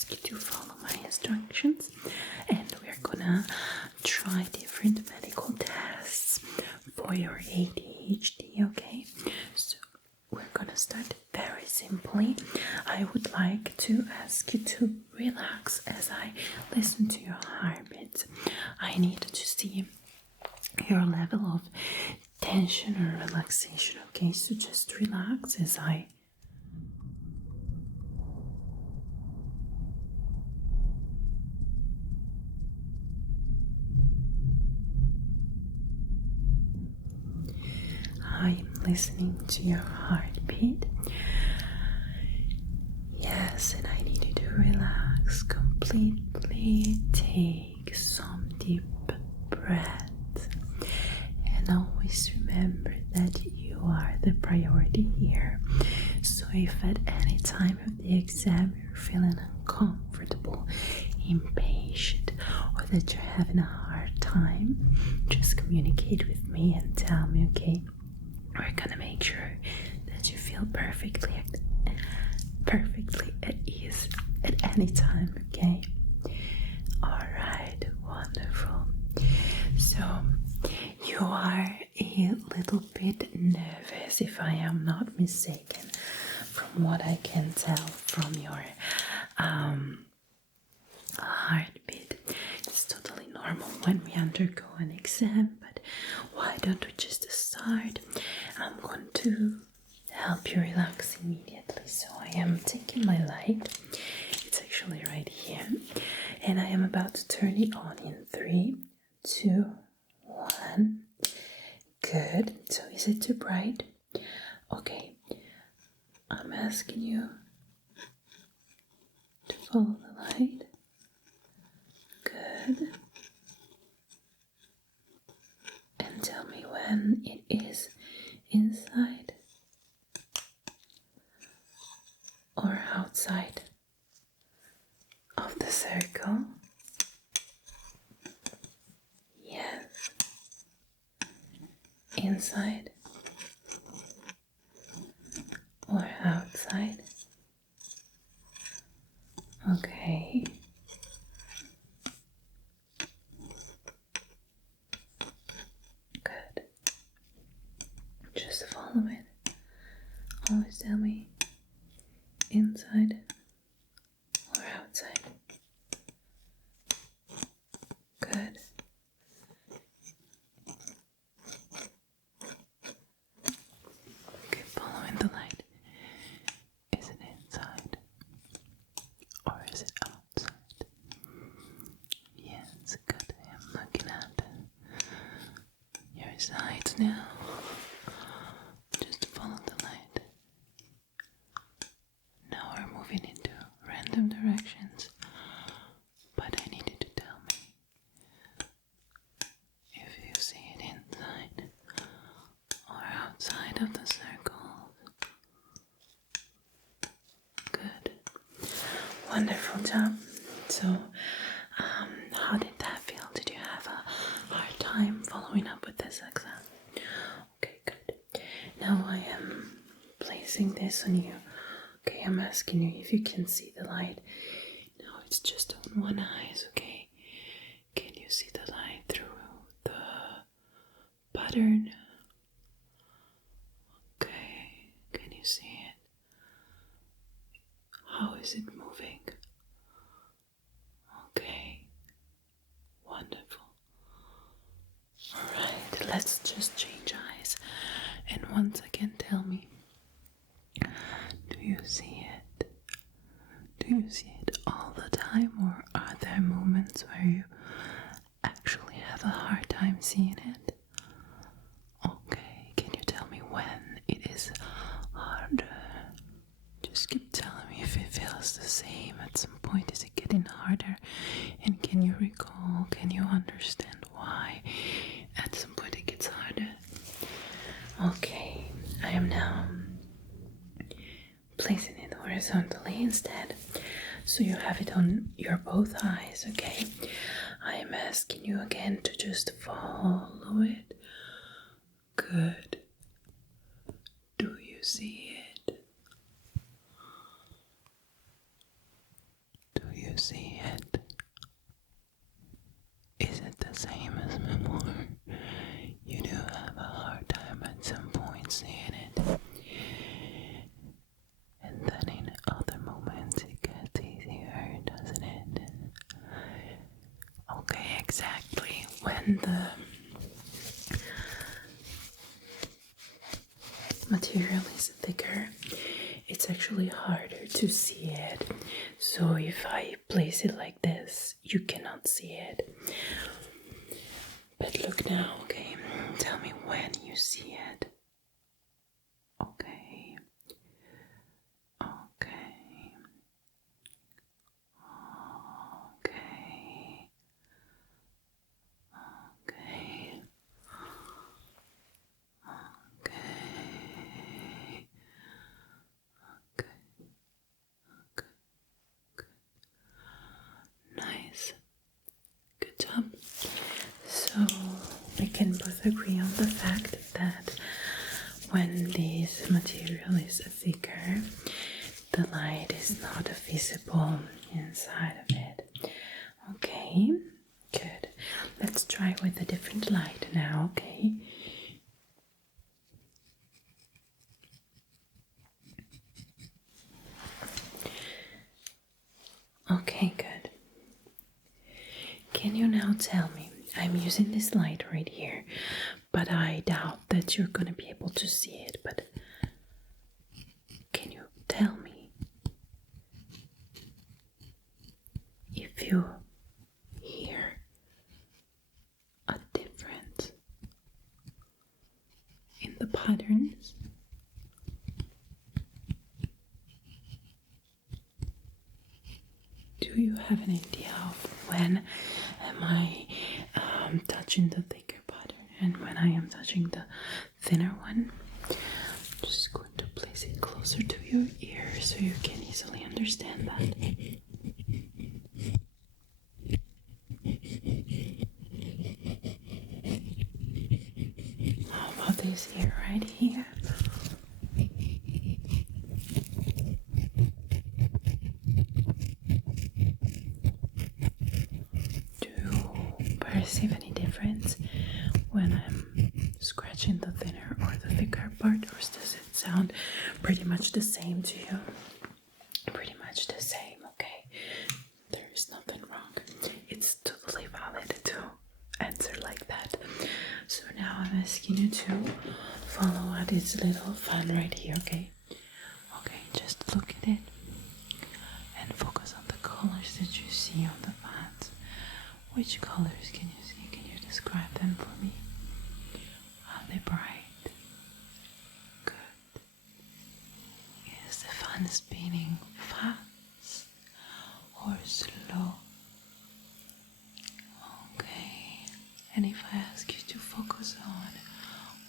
ask you to follow my instructions, and we're gonna try different medical tests for your ADHD, okay? So we're gonna start very simply. I would like to ask you to relax as I listen to your heartbeat. I need to see your level of tension or relaxation, okay? So just relax as I am listening to your heartbeat. Yes, and I need you to relax completely. Take some deep breaths. And always remember that you are the priority here. So if at any time of the exam you're feeling uncomfortable, impatient, or that you're having a hard time, just communicate with me and tell me, okay? We're gonna make sure that you feel perfectly at ease at any time, okay? Alright, wonderful. So, you are a little bit nervous, if I am not mistaken, from what I can tell from your heartbeat. It's totally normal when we undergo an exam, but why don't we just start? I'm going to help you relax immediately. So I am taking my light. It's actually right here, and I am about to turn it on in 3, 2, 1. Good. So is it too bright? Okay. I'm asking you to follow the light. Good. And tell me when it is inside or outside of the circle. Yes. Inside or outside. Okay. Good. Just follow it. Always tell me inside or outside. Good. Keep following the light. Is it inside or is it outside? Yes, good. I am looking at your sides now. Just follow the light. Now we're moving into random directions, but I need you to tell me if you see it inside or outside of the circle. Good. Wonderful job. So, how did that feel? Did you have a hard time following up with this exam? Okay, good. Now I am placing this on you. Okay, I'm asking you if you can see the light. Now it's just on one eye, okay? Can you see the light through the pattern? Okay, can you see it? How is it moving? Okay, wonderful. Alright, let's just change eyes. And once again, tell me, do you see it? Do you see it all the time, or are there moments where you actually have a hard time seeing it? Okay, can you tell me when it is harder? Just keep telling me if it feels the same at some point. Is it getting harder? And can you recall, can you understand why at some point it gets harder? Okay, I am now placing it horizontally instead, so you have it on your both eyes, okay? I am asking you again to just follow it. Good. Do you see it? Do see it? Is it the same as before? You do have a hard time at some point seeing it. And then in other moments it gets easier, doesn't it? Okay, exactly. When the material is thicker, it's actually harder to see it. So if I place it like this, you cannot see it. But look now, okay? Tell me when you see it. Okay. Okay. Okay. Okay. Okay. Okay. Okay. Good. Nice. Good job. So we can both agree on the fact that when this material is thicker, the light is not visible inside of it. Okay, good. Let's try with a different light now, okay? Okay, good. Can you now tell me, I'm using this light right here, but I doubt that you're going to be able to see it, but can you tell me if you hear a difference in the patterns? Do you have an idea of when am I touching the thicker pattern and when I am touching the thinner one? I'm just going to place it closer to your ear so you can easily understand that. How about this ear right here? Perceive any difference when I'm scratching the thinner or the thicker part, or does it sound pretty much the same to you? Pretty much the same, okay. There's nothing wrong. It's totally valid to answer like that. So now I'm asking you to follow this little fan right here, okay? Okay, just look at it and focus on the colors that you see on the fans. Which colors can you see? Can you describe them for me? Are they bright? Good. Is the fan spinning fast or slow? Okay. And if I ask you to focus on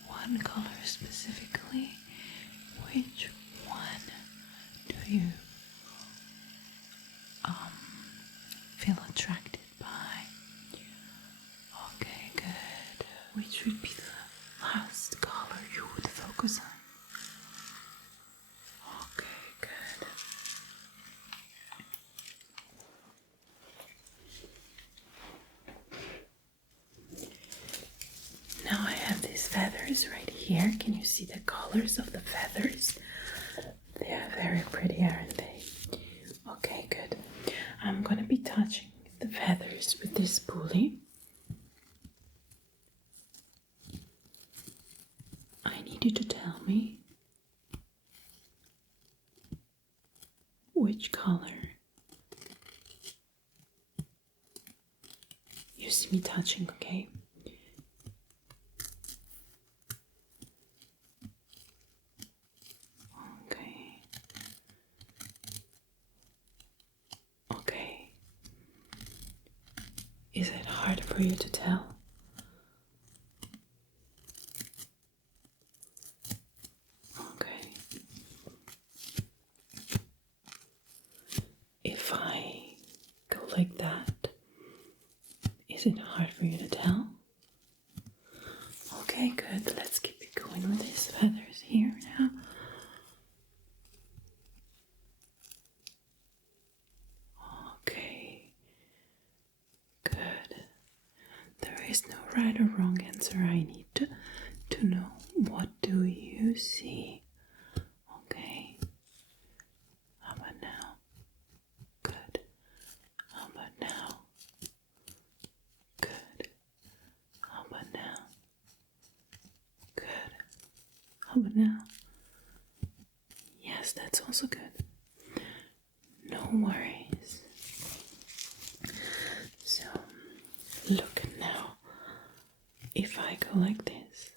one color specifically, which one do you feel attracted by? Okay, good. Which would be the last color you would focus on? Okay, good. Now I have these feathers right here. Can you see the colors of the feathers? They are very pretty, aren't they? Okay, good. I'm gonna be touching the feathers with this spoolie. I need you to tell me which color you see me touching, okay? Okay. Okay. Is it hard for you to tell? Okay. If I go like that, is it hard for you to tell? Okay, good. Let's keep it going with these feathers here now. Okay. right or wrong answer. I need to know, what do you see? Okay. How about now? Good. How about now? Good. How about now? Good. How about now? Yes, that's also good. No worries. So, look now. If I go like this,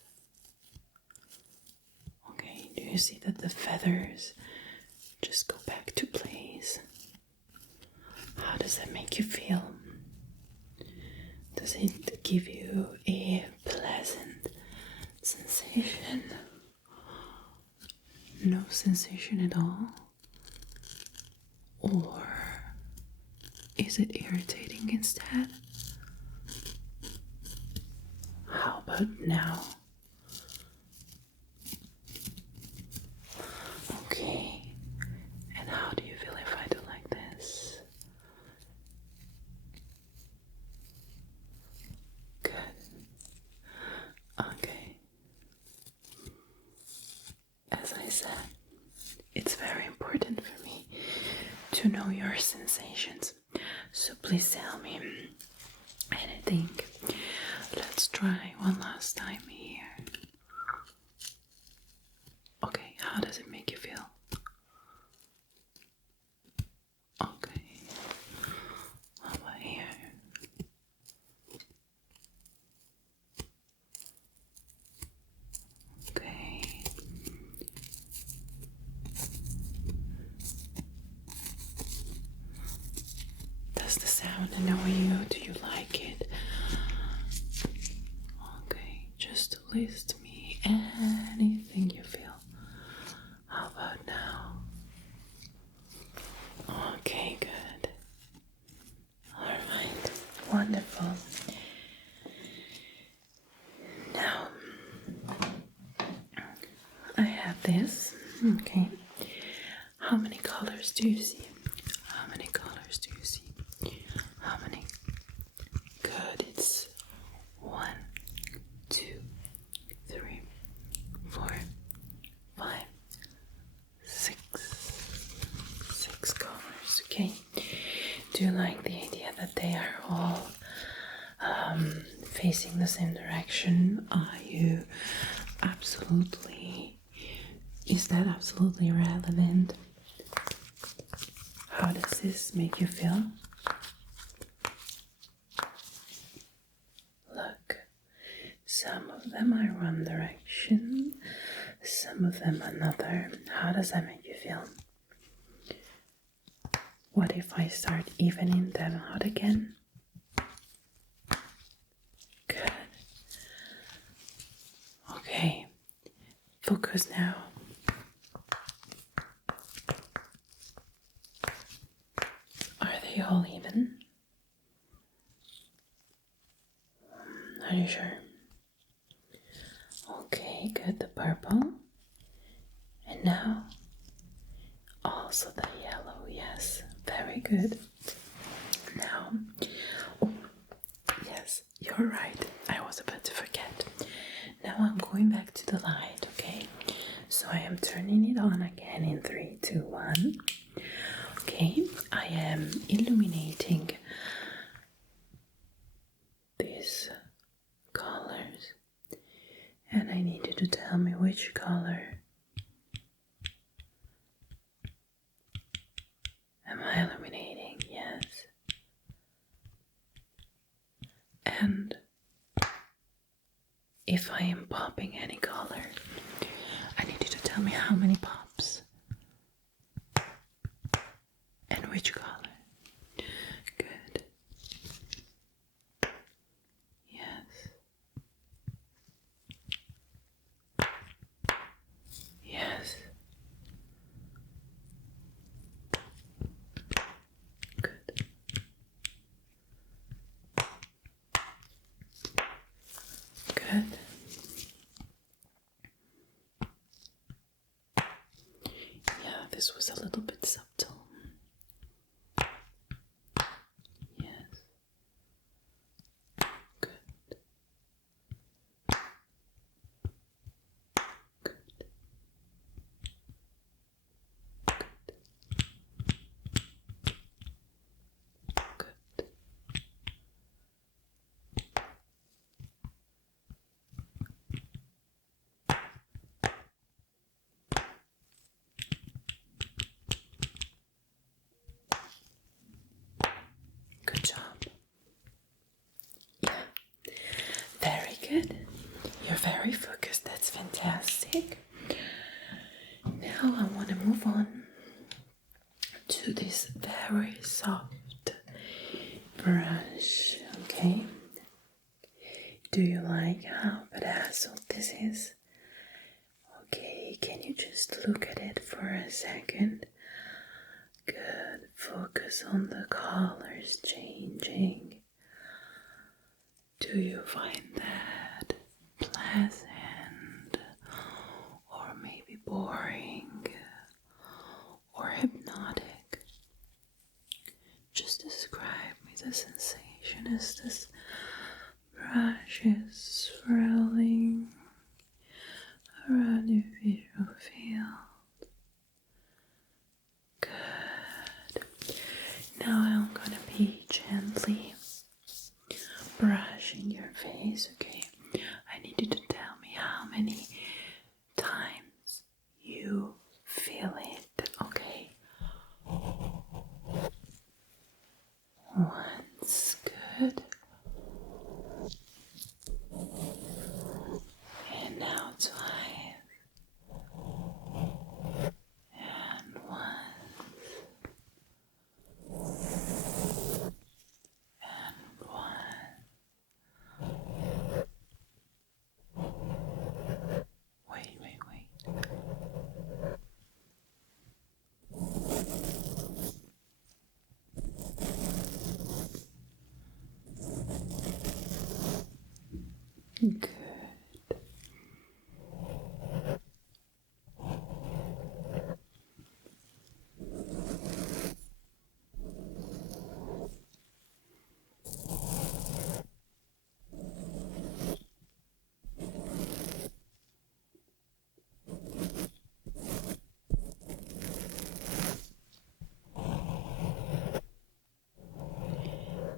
okay, do you see that the feathers just go back to place? How does that make you feel? Does it give you a pleasant sensation? No sensation at all? Or is it irritating instead? How about now? Okay. And how do you feel if I do like this? Good. Okay. As I said, it's very important for me to know your sensations. So please tell me anything. Let's try one last time here. Okay, how does it make you feel? Okay. How about here? Okay. Does the sound annoy you? Do you like it? Okay, just list me anything you feel. How about now? Okay, good. Alright, wonderful. Now, I have this. Okay. How many colors do you see? How many colors do you see? How many? Good, it's 1, 2, 3, 4, 5, 6. 6 colors, okay? Do you like the idea that they are all facing the same direction? Are you absolutely... Is that absolutely relevant? How does this make you feel? Look, some of them are one direction, some of them another. How does that make you feel? What if I start evening them out again? Good. Okay, focus now. Are they all even? Are you sure? Okay, good, the purple. And now, also the yellow, yes, very good. Now, oh, yes, you're right, I was about to forget. Now I'm going back to the light, okay? So I am turning it on again in 3, 2, 1. Okay, I am illuminating these colors, and I need you to tell me which color am I illuminating. Yes. And if I am popping any color, I need you to tell me how many pops and which color. Good. Yes. Yes. Good. Good. Yeah, this was a little bit subtle. Yes. Good. very focused. That's fantastic. Now I want to move on to this very soft brush. Okay. Do you like how bedazzled this is? Okay, can you just look at it for a second? Good. Focus on the colors changing. Do you find that pleasant, or maybe boring, or hypnotic? Just describe me the sensation as this brush is swirling around your visual field. Good. Now I'm gonna be gently brushing your face, okay? I need you to tell me how many times you feel it, okay? Once, good. And now twice. And once. And one. Wait. Good.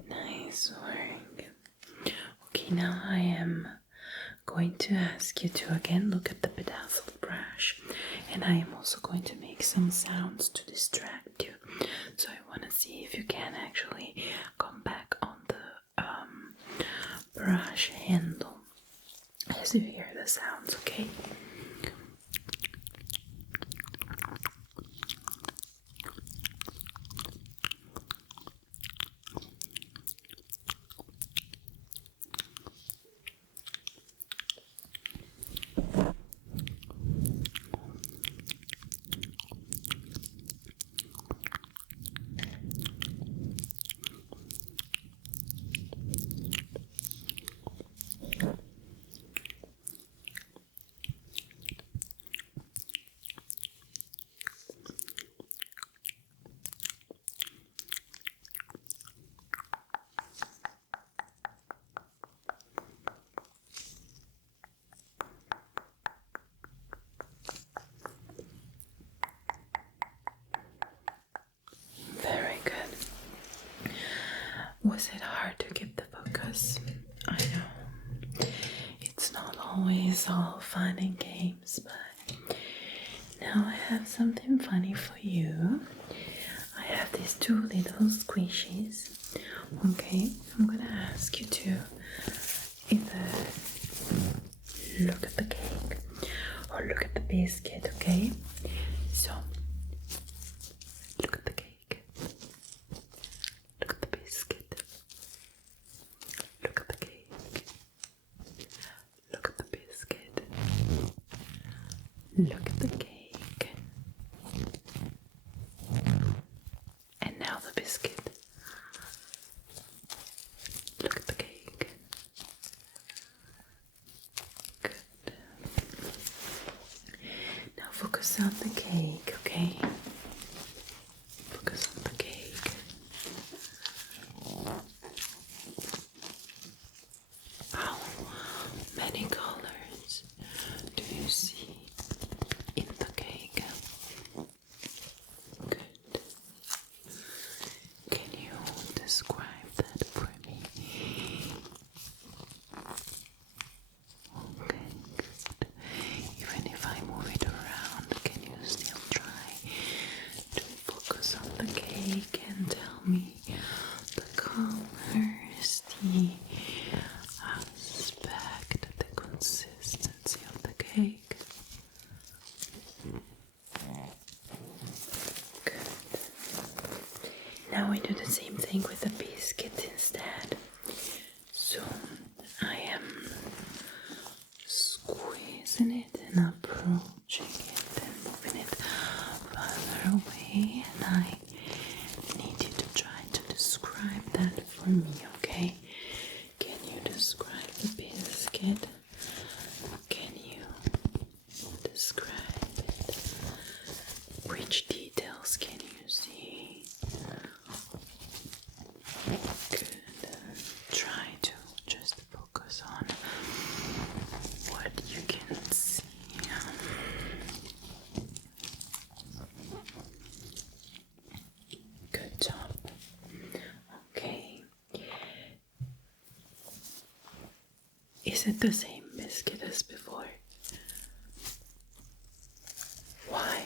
Nice work. Okay, now I am going to ask you to again look at the bedazzled brush, and I am also going to make some sounds to distract you. So I want to see if you can actually come back on the brush handle as you hear the sounds, okay? Was it hard to keep the focus? I know. It's not always all fun and games, but now I have something funny for you. I have these two little squishies. Okay, I'm gonna ask you to either look at the cake or look at the biscuit, okay? So, look at the cake. Look at the biscuit. Look at the cake. Look at the biscuit. Look at the cake. And now the biscuit. Look at the cake. Good. Now focus on the cake, okay? Focus on the cake. How many colors do you see in the cake? Good. Can you describe that for me? Okay, good. Even if I move it around, can you still try now we do the same thing with the biscuit instead. So I am squeezing it and approaching it and moving it further away, and I need you to try to describe that for me, okay? Can you describe the biscuit? Can you describe it? Which details can you see? Good. Try to just focus on what you can see. Good job. Okay. Is it the same biscuit as before? Why?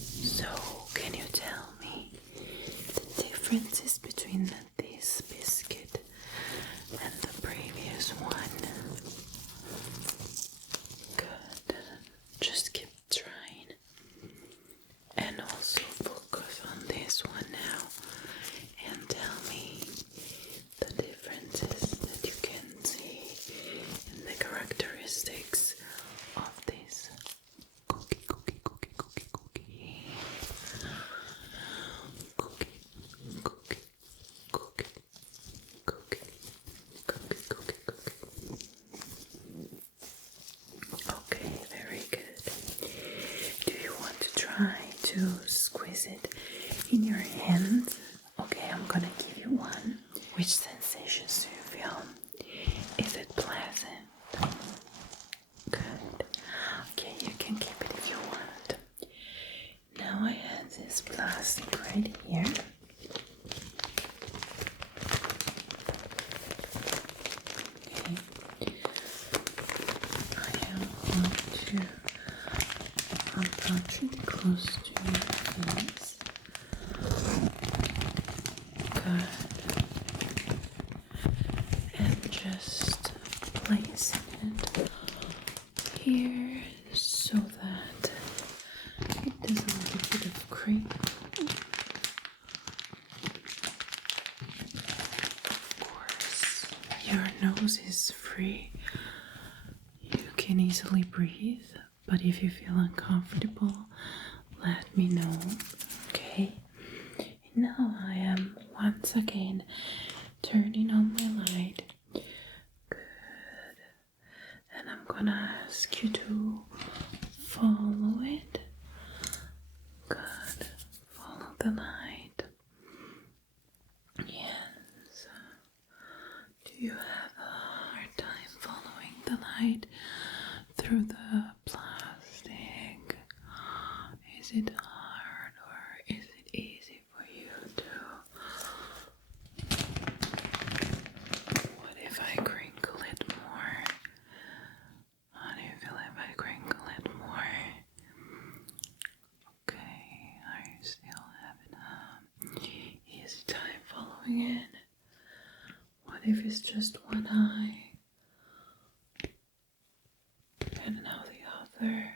So, can you tell me the differences between this biscuit and the previous one? Good. Just keep trying. And also focus on this one now and tell me the differences that you can see in the characteristics of this cookie. Okay, very good. Do you want to try to squeeze it in your hands? Okay, I'm gonna give you one. Which sensations do you feel? Is it pleasant? Good. Okay, you can keep it if you want. Now I have this plastic right here. Okay. I want to approach it close to your face. Good. And just place it here so that it does a little bit of cream. Of course, your nose is free. You can easily breathe, but if you feel uncomfortable, let me know, okay? Now I am once again turning on my light. Good. And I'm gonna ask you to follow it. Good. Follow the light. Yes. Do you have a hard time following the light through the plastic? Is it hard or is it easy for you to? What if I crinkle it more? How do you feel if I crinkle it more? Okay, are you still having a easy time following it? What if it's just one eye? And now the other.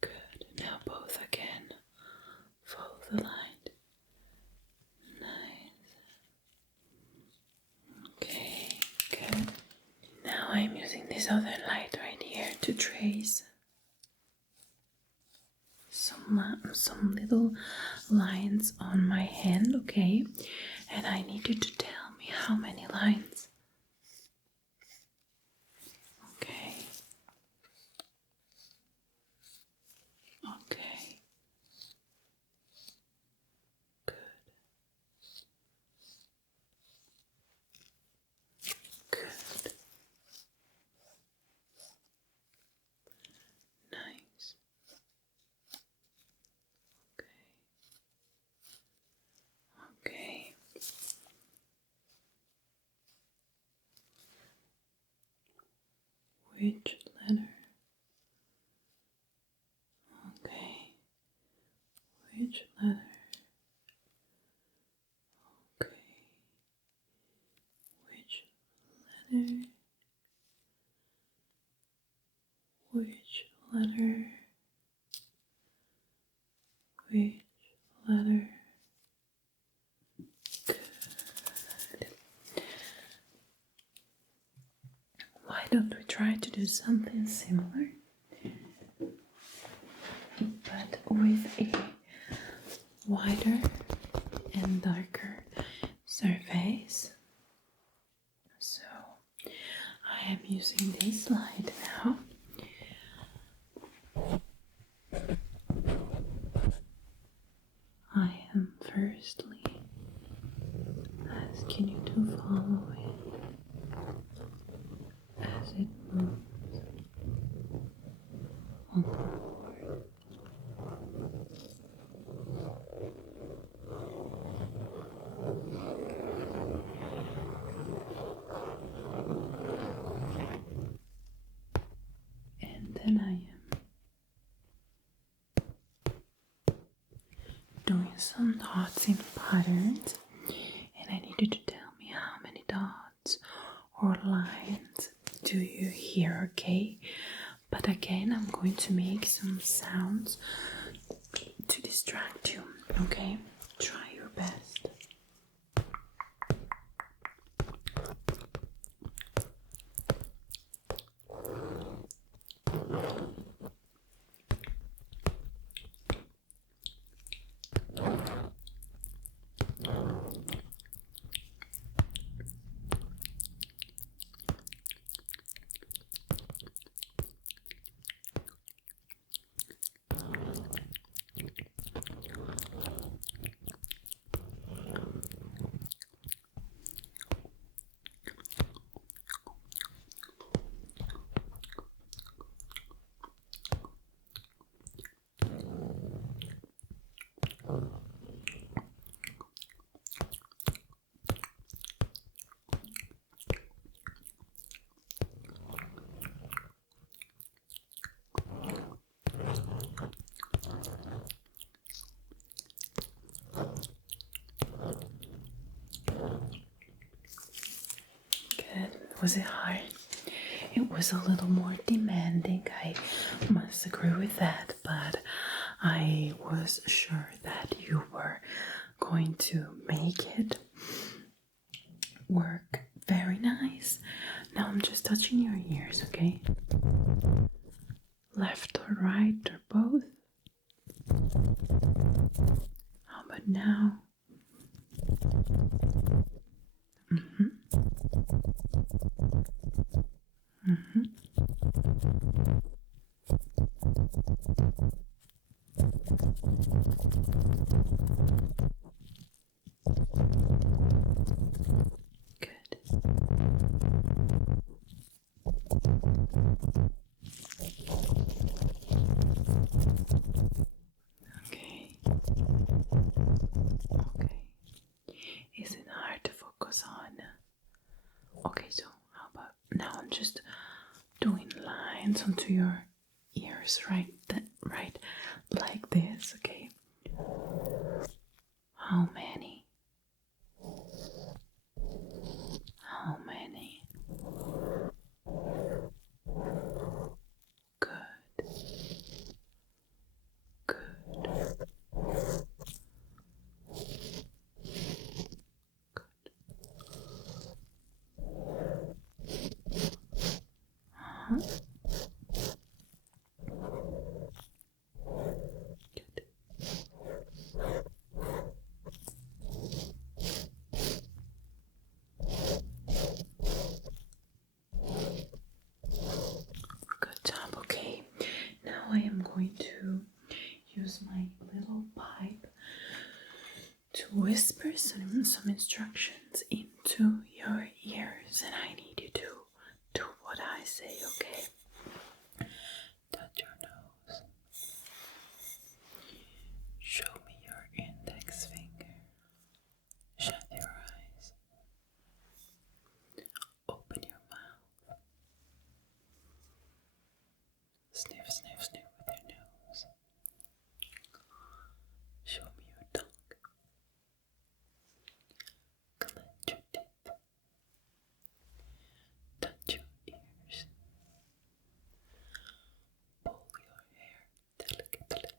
Good. Now both again. Follow the light. Nice. Okay, good. Now I'm using this other light right here to trace some little lines on my hand, okay? And I need you to tell me how many lines. Okay. Okay. Good. Good. Nice. Okay. Which letter? Okay. Which letter? Okay. Which letter? Which letter? Which letter? Good. Why don't we try to do something similar, but with a wider and darker surface? So I am using this slide now. I am firstly asking you to follow it as it moves on the board. And then I am doing some dots in patterns, and I need you to tell me how many dots or lines do you hear, okay? But again, I'm going to make some sounds to distract you, okay? Try your best. Was it hard? It was a little more demanding, I must agree with that, but I was sure that you were going to make it work very nice. Now I'm just touching your ears, okay? Left or right or both? How about now? Good. Okay. Okay. Is it hard to focus on? Okay, so how about now I'm just doing lines onto your ears, right? Right, like this, okay? How many? How many? Good. Good. Uh-huh. Good. Good job, okay. Now I am going to use my little pipe to whisper some instructions into your ears, and I need you to do what I say, okay? Touch your nose. Show me your index finger. Shut your eyes. Open your mouth. Sniff, sniff, sniff with your nose. Show me your tongue. Clench your teeth. Touch your ears. Pull your hair delicately.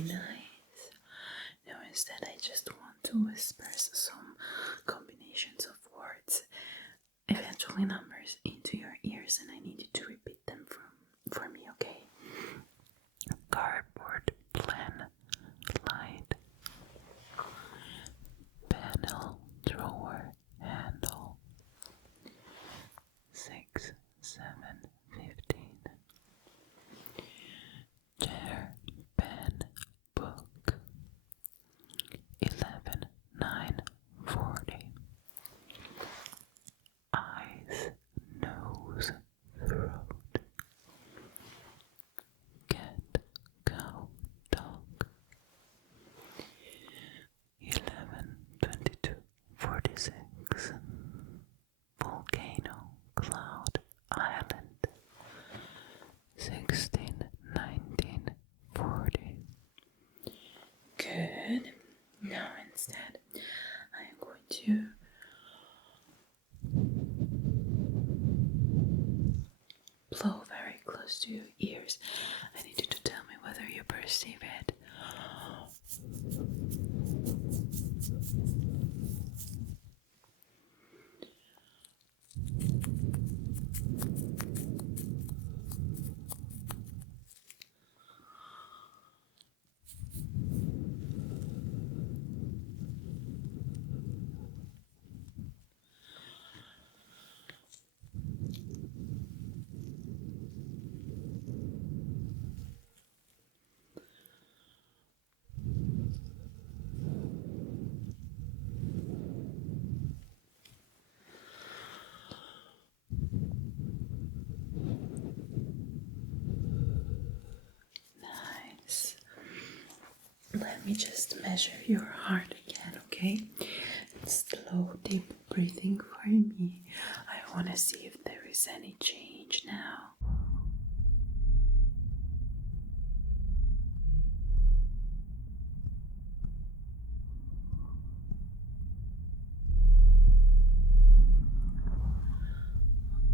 really nice. Now instead I just want to whisper some combinations of words, eventually numbers, into your ears, and I need you to repeat them for me, okay? Cardboard, plan, light, panel, drawer, handle, 6, 7, 15. Chair, pen, book, 11, 9, 40. Eyes, nose, throat. Cat, cow, dog. 11, 22, 46. Volcano, cloud, island. 16, 19, 40. Good. Now instead, I am going to blow very close to your ears. I need you to tell me whether you perceive it. Let me just measure your heart again, okay? Slow, deep breathing for me. I want to see if there is any change now.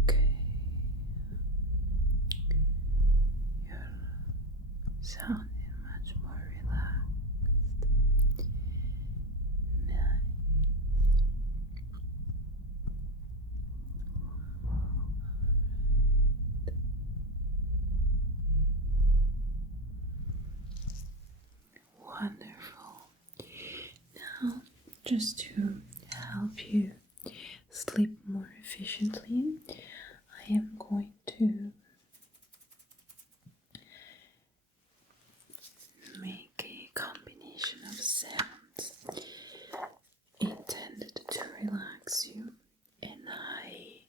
Okay. You're sounding much more relaxed. Nice. Wonderful. Now, just to help you sleep more efficiently, I am going to make a combination of sounds intended to relax you, and I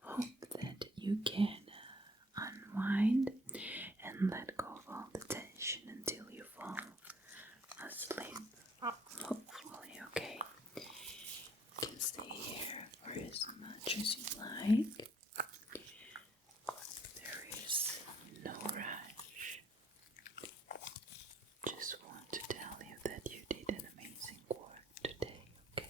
hope that you can unwind and let go of all the tension until you fall asleep. Hopefully, okay? You can stay here for as much as you like. There is no rush. Just want to tell you that you did an amazing work today, okay?